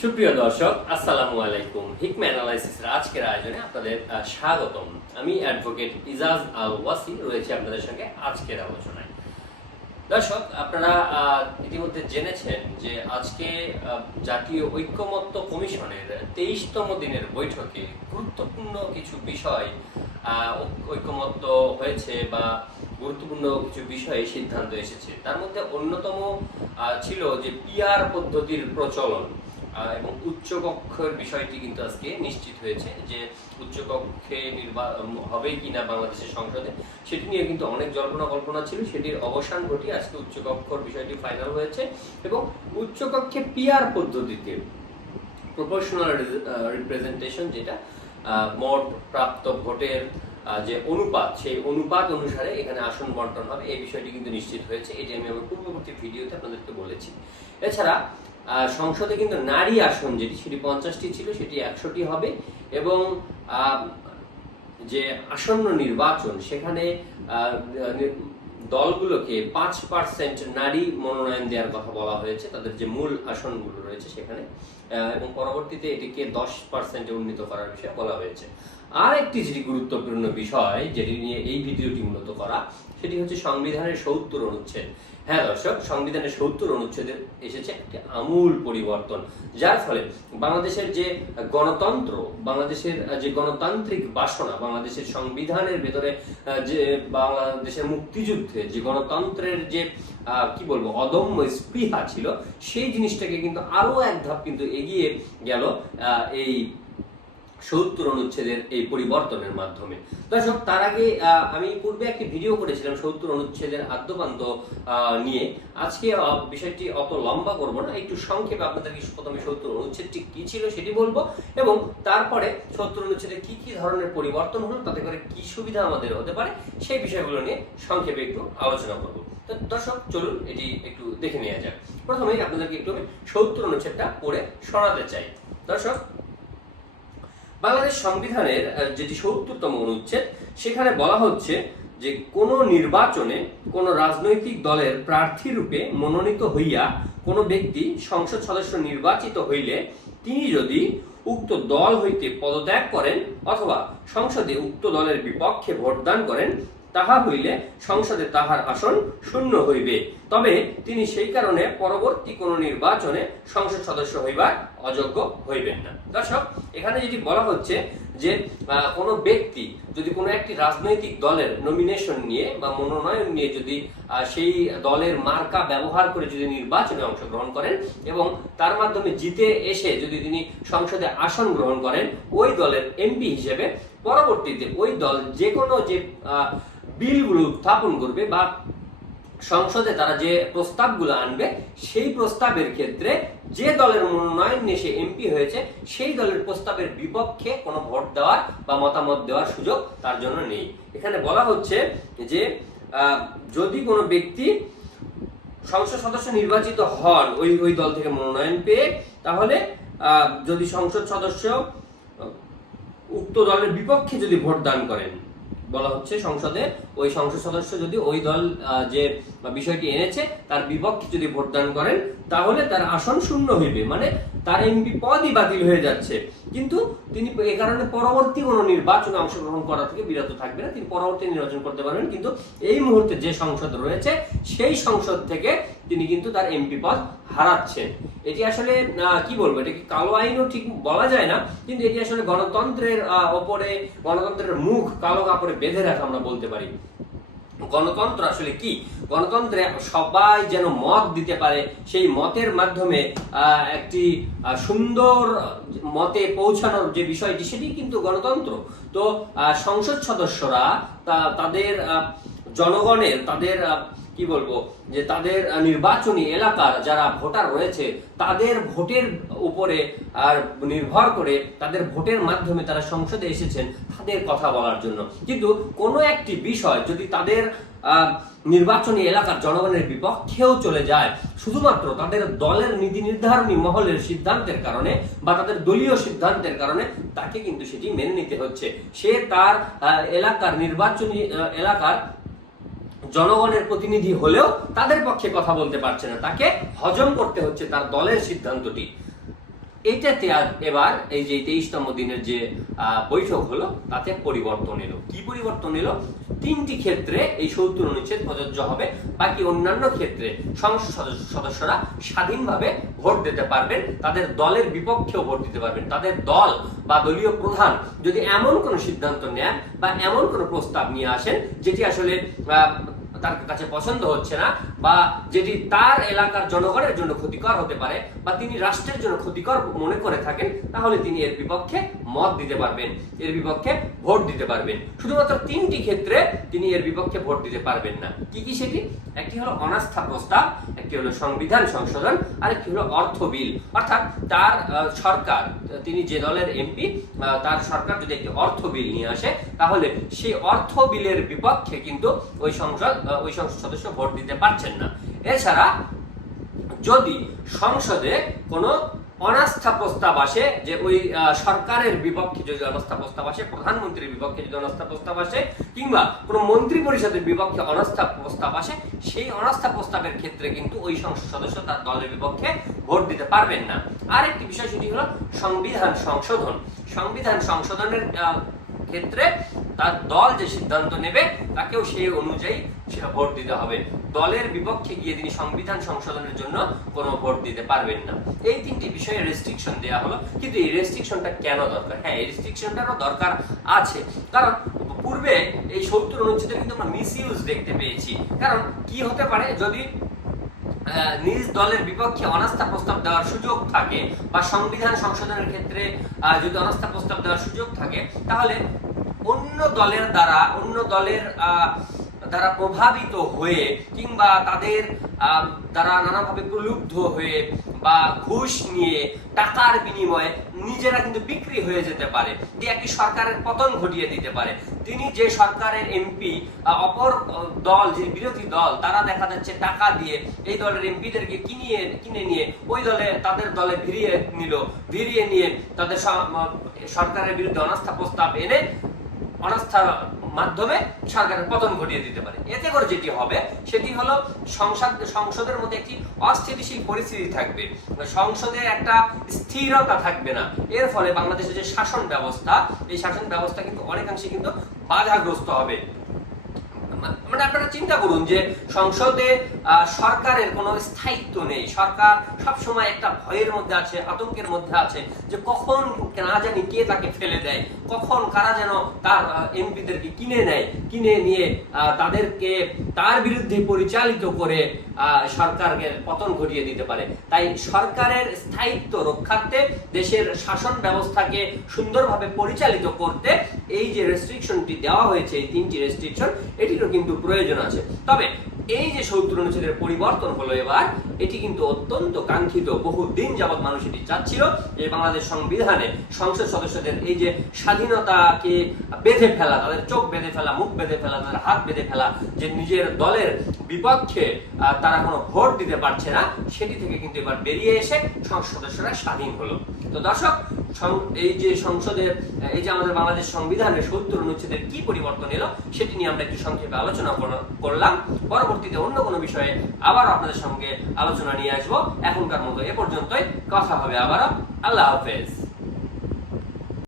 সুপ্রিয় দর্শক, আসসালামু আলাইকুম। হিকমা অ্যানালাইসিসের আজকের আয়োজনে আপনাদের স্বাগতম। আমি অ্যাডভোকেট ইজাজ আল ওয়াসি রয়েছে আপনাদের সঙ্গে আজকের আলোচনায়। দর্শক, আপনারা ইতিমধ্যে জেনেছেন যে আজকে জাতীয় ঐক্যমত্য কমিশনের তেইশতম দিনের বৈঠকে গুরুত্বপূর্ণ কিছু বিষয় ঐক্যমত্য হয়েছে বা গুরুত্বপূর্ণ কিছু বিষয়ে সিদ্ধান্ত এসেছে। তার মধ্যে অন্যতম ছিল যে পিআর পদ্ধতির প্রচলন। এবং উচ্চকক্ষের বিষয়টি কিন্তু আজকে নিশ্চিত হয়েছে যে উচ্চকক্ষে নির্বাচন হবে কিনা বাংলাদেশের সংসদে, সেটি নিয়ে কিন্তু অনেক জল্পনা কল্পনা ছিল। সেটির অবসান ঘটিয়ে আজকে উচ্চকক্ষর বিষয়টি ফাইনাল হয়েছে এবং উচ্চকক্ষে পিআর পদ্ধতিতে প্রপোর্শনাল রিপ্রেজেন্টেশন যেটা মোট প্রাপ্ত ভোটের যে অনুপাত, সেই অনুপাত অনুসারে এখানে আসন বন্টন হবে। এই বিষয়টি কিন্তু নিশ্চিত হয়েছে। এটি আমি আমার পূর্ববর্তী ভিডিওতে আপনাদেরকে বলেছি। এছাড়া সংসদে কিন্তু নারী আসন, যেটি সেটি পঞ্চাশটি ছিল, সেটি একশোটি হবে। এবং যে আসন্ন নির্বাচন, সেখানে দলগুলোকে পাঁচ পার্সেন্ট নারী মনোনয়ন দেওয়ার কথা বলা হয়েছে, তাদের যে মূল আসনগুলো রয়েছে সেখানে। এবং পরবর্তীতে এটিকে দশ পার্সেন্টে উন্নীত করার বিষয়ে বলা হয়েছে। আর একটি যেটি গুরুত্বপূর্ণ বিষয়, যেটি নিয়ে এই ভিডিওটি মূলত করা, সেটি হচ্ছে সংবিধানের সত্তর অনুচ্ছেদ। হ্যাঁ দর্শক, সংবিধানের সত্তর অনুচ্ছেদে এসেছে একটি আমূল পরিবর্তন, যার ফলে বাংলাদেশের যে গণতন্ত্র, বাংলাদেশের যে গণতান্ত্রিক বাসনা, বাংলাদেশের সংবিধানের ভেতরে যে বাংলাদেশের মুক্তিযুদ্ধে যে গণতন্ত্রের যে কি বলব, অদম্য স্পৃহা ছিল, সেই জিনিসটাকে কিন্তু আরও এক ধাপ কিন্তু এগিয়ে গেল এই সত্তর অনুচ্ছেদের এই পরিবর্তনের মাধ্যমে। দর্শক, তার আগে আমি পূর্বে একটি ভিডিও করেছিলাম সত্তর অনুচ্ছেদের আদ্যপান্ত নিয়ে। আজকে বিষয়টি অত লম্বা করব না। একটু সংক্ষেপে আপনাদেরকে প্রথমে সত্তর অনুচ্ছেদটি কি ছিল সেটি বলব এবং তারপরে সত্তর অনুচ্ছেদে কি কি ধরনের পরিবর্তন হলো, তাতে করে কি সুবিধা আমাদের হতে পারে, সেই বিষয়গুলো নিয়ে সংক্ষেপে একটু আলোচনা করব। দর্শক, চলুন এটি একটু দেখে নেওয়া যাক। প্রথমেই আপনাদেরকে একটু সত্তর অনুচ্ছেদটা পড়ে শোনাতে চাই। দর্শক বাংলাদেশ সংবিধানের যেটি সত্তরতম অনুচ্ছেদ, সেখানে বলা হচ্ছে যে কোন নির্বাচনে কোন রাজনৈতিক দলের প্রার্থী রূপে মনোনীত হইয়া কোন ব্যক্তি সংসদ সদস্য নির্বাচিত হইলে তিনি যদি উক্ত দল হইতে পদত্যাগ করেন অথবা সংসদে উক্ত দলের বিপক্ষে ভোটদান করেন, তাহা হইলে সংসদে তাহার আসন শূন্য হইবে। তবে তিনি সেই কারণে পরবর্তী কোন নির্বাচনে সংসদ সদস্য হইবার অযোগ্য হইবেন না। দর্শক, এখানে যেটি বলা হচ্ছে যে কোনো ব্যক্তি যদি কোনো একটি রাজনৈতিক দলের নমিনেশন নিয়ে বা মনোনয়ন নিয়ে যদি সেই দলের মার্কা ব্যবহার করে যদি নির্বাচনে অংশগ্রহণ করেন এবং তার মাধ্যমে জিতে এসে যদি তিনি সংসদে আসন গ্রহণ করেন, ওই দলের এমপি হিসেবে পরবর্তীতে ওই দল যে কোনো যে বিলগুলো উত্থাপন করবে বা সংসদে তারা যে প্রস্তাবগুলো আনবে, সেই প্রস্তাবের ক্ষেত্রে যে দলের মনোনয়ন নিয়ে সে এমপি হয়েছে, সেই দলের প্রস্তাবের বিপক্ষে কোনো ভোট দেওয়ার বা মতামত দেওয়ার সুযোগ তার জন্য নেই। এখানে বলা হচ্ছে যে যদি কোনো ব্যক্তি সংসদ সদস্য নির্বাচিত হন, ওই ওই দল থেকে মনোনয়ন পেয়ে, তাহলে যদি সংসদ সদস্য উক্ত দলের বিপক্ষে যদি ভোট দান করেন বলা হচ্ছে সংসদে, ওই সংসদ সদস্য যদি ওই দল যে বিষয়টি এনেছে, তার বিপক্ষে যদি ভোটদান করেন, তাহলে তার আসন শূন্য হইবে। মানে তার এমপি পদই বাতিল হয়ে যাচ্ছে। কিন্তু তিনি এ কারণে পরবর্তী কোনো নির্বাচনে অংশগ্রহণ করা থেকে বিরত থাকবে না। তিনি পরবর্তী নির্বাচন করতে পারবেন। কিন্তু এই মুহূর্তে যে সংসদ রয়েছে, সেই সংসদ থেকে তিনি কিন্তু তার এমপি পদ হারাচ্ছেন এটি আসলে কি বলব, এটাকে কালো আইনও ঠিক বলা যায় না, কিন্তু এটি আসলে গণতন্ত্রের ওপরে, গণতন্ত্রের মুখ কালো কাপড়ে বেঁধে রাখা আমরা বলতে পারি। গণতন্ত্র আসলে কি? গণতন্ত্রে সবাই যেন মত দিতে পারে, সেই মতের মাধ্যমে একটি সুন্দর মতে পৌঁছানোর যে বিষয়টি, সেটি কিন্তু গণতন্ত্র। তো সংসদ সদস্যরা তাদের জনগণের, তাদের কি বলব, যে তাদের নির্বাচনী এলাকার যারা ভোটার রয়েছে, তাদের ভোটের উপরে আর নির্ভর করে তাদের ভোটের মাধ্যমে তারা সংসদে এসেছেন তাদের কথা বলার জন্য। কিন্তু কোনো একটি বিষয় যদি তাদের নির্বাচনী এলাকার জনগণের বিপক্ষেও চলে যায়, শুধুমাত্র তাদের দলের নীতি নির্ধারণী মহলের সিদ্ধান্তের কারণে বা তাদের দলীয় সিদ্ধান্তের কারণে তাকে কিন্তু সেটি মেনে নিতে হচ্ছে। সে তার এলাকার নির্বাচনী এলাকার জনগণের প্রতিনিধি হলেও তাদের পক্ষে কথা বলতে পারছে না। তাকে হজম করতে হচ্ছে তার দলের সিদ্ধান্তটি। এটাতে এবার এই যে তেইশতম দিনের যে বৈঠক হলো, তাতে পরিবর্তন এলো। কি পরিবর্তন এলো? তিনটি ক্ষেত্রে এই সত্তর অনুচ্ছেদ প্রযোজ্য হবে। বাকি অন্যান্য ক্ষেত্রে সংসদ সদস্য- সদস্যরা স্বাধীনভাবে ভোট দিতে পারবেন, তাদের দলের বিপক্ষেও ভোট দিতে পারবেন। তাদের দল বা দলীয় প্রধান যদি এমন কোনো সিদ্ধান্ত নেন বা এমন কোনো প্রস্তাব নিয়ে আসেন, যেটি আসলে তার কাছে পছন্দ হচ্ছে না, বা যেটি তার এলাকার জনগণের জন্য ক্ষতিকর হতে পারে, বা তিনি রাষ্ট্রের জন্য ক্ষতিকর মনে করে থাকেন, তাহলে তিনি এর বিপক্ষে মত দিতে পারবেন, এর বিপক্ষে ভোট দিতে পারবেন। শুধুমাত্র তিনটি ক্ষেত্রে তিনি এর বিপক্ষে ভোট দিতে পারবেন না। কি কি সেটি? একটি হলো অনাস্থা প্রস্তাব, একটি হলো সংবিধান সংশোধন আর একটি হলো অর্থ বিল। অর্থাৎ তার সরকার, তিনি যে দলের এমপি তার সরকার যদি একটি অর্থ বিল নিয়ে আসে, তাহলে সেই অর্থ বিলের বিপক্ষে কিন্তু ওই সংসদ ওই সংসদ সদস্য ভোট দিতে পারছেন না। এছাড়া যদি সংসদে কোনো অনাস্থা প্রস্তাব আসে যে ওই সরকারের বিপক্ষে যদি অনাস্থা প্রস্তাব আসে, প্রধানমন্ত্রীর বিপক্ষে যদি অনাস্থা প্রস্তাব আসে, কিংবা কোনো মন্ত্রী পরিষদের বিপক্ষে অনাস্থা প্রস্তাব আসে, সেই অনাস্থা প্রস্তাবের ক্ষেত্রে কিন্তু ওই সংসদ সদস্য তার দলের বিপক্ষে ভোট দিতে পারবেন না। আরেকটি বিষয় সেটি হলো সংবিধান সংশোধন। সংবিধান সংশোধনের ক্ষেত্রে তার দল যে সিদ্ধান্ত নেবে, তাকেও সেই অনুযায়ী সে ভোট দিতে হবে। দলের বিপক্ষে গিয়ে তিনি সংবিধান সংশোধনের জন্য কোনো ভোট দিতে পারবেন না। এই তিনটি বিষয়ে রেস্ট্রিকশন দেওয়া হলো। কিন্তু এই রেস্ট্রিকশনটা কেন দরকার? হ্যাঁ এই রেস্ট্রিকশনটারও দরকার আছে। কারণ পূর্বে এই সত্তর অনুচ্ছেদে কিন্তু আমরা মিস দেখতে পেয়েছি। কারণ কি হতে পারে যদি নিজ দলের বিপক্ষে অনাস্থা প্রস্তাব দেওয়ার সুযোগ থাকে বা সংবিধান সংশোধনের ক্ষেত্রে যদি অনাস্থা প্রস্তাব দেওয়ার সুযোগ থাকে, তাহলে অন্য দলের দ্বারা, অন্য দলের দ্বারা প্রভাবিত হয়ে কিংবা তাদের দ্বারা নানাভাবে প্রলুব্ধ হয়ে বা ঘুষ নিয়ে টাকার বিনিময়ে নিজেরা কিন্তু বিক্রি হয়ে যেতে পারে। যে একটি সরকারের পতন ঘটিয়ে দিতে পারে। তিনি যে সরকারের এমপি অপর দল, যে বিরোধী দল, তারা দেখা যাচ্ছে টাকা দিয়ে এই দলের এমপিদেরকে কিনিয়ে, কিনে নিয়ে ওই দলে, তাদের দলে ভিড়িয়ে নিল। ভিড়িয়ে নিয়ে তাদের সরকারের বিরুদ্ধে অনাস্থা প্রস্তাব এনে অনাস্থার মাধ্যমে সরকারের পতন ঘটিয়ে দিতে পারে। এতে করে যেটি হবে, সেটি হলো সংসদ, সংসদের মধ্যে একটি অস্থিতিশীল পরিস্থিতি থাকবে। সংসদে একটা স্থিরতা থাকবে না। এর ফলে বাংলাদেশের যে শাসন ব্যবস্থা, এই শাসন ব্যবস্থা কিন্তু অনেকাংশে কিন্তু বাধাগ্রস্ত হবে। মানে আপনারা চিন্তা করুন যে সংসদে সরকারের কোনো স্থায়িত্ব নেই। সরকার সব সময় একটা ভয়ের মধ্যে আছে, আতঙ্কের মধ্যে আছে যে কখন না জানি কে তাকে ফেলে দেয়, কখন কারা যেন তার এমপিদেরকে কিনে নেয়, কিনে নিয়ে তাদেরকে তার বিরুদ্ধে পরিচালিত করে সরকারকে পতন ঘটিয়ে দিতে পারে। তাই সরকারের স্থায়িত্ব রক্ষার্থে দেশের শাসন ব্যবস্থাকে সুন্দরভাবে পরিচালিত করতে এই যে রেস্ট্রিকশনটি দেওয়া হয়েছে, এই তিনটি রেস্ট্রিকশন এটিরও কিন্তু প্রয়োজন আছে। তবে এই যে সত্তর অনুচ্ছেদের পরিবর্তন হলো এবার, এটি কিন্তু অত্যন্ত কাঙ্ক্ষিত। বহু দিন যাবৎ মানুষ এটি চাচ্ছিল যে বাংলাদেশ সংবিধানে সংসদ সদস্যদের এই যে স্বাধীনতাকে বেঁধে ফেলা, তাদের চোখ বেঁধে ফেলা, মুখ বেঁধে ফেলা, তাদের হাত বেঁধে ফেলা, যে নিজের দলের বিপক্ষে তারা কোনো ভোট দিতে পারছে না, সেটি থেকে কিন্তু এবার বেরিয়ে এসে সংসদ সদস্যরা স্বাধীন হলো। তো দর্শক এই যে সংসদের, এই যে আমাদের বাংলাদেশ সংবিধানের সত্তর অনুচ্ছেদের কি পরিবর্তন এলো, সেটি নিয়ে আমরা একটু সংক্ষেপে আলোচনা কর- করলাম। পরবর্তীতে অন্য কোনো বিষয়ে আবার আপনাদের সঙ্গে আলোচনা নিয়ে আসব। এখনকার মতো এ পর্যন্তই। কথা হবে আবারও। আল্লাহ হাফেজ।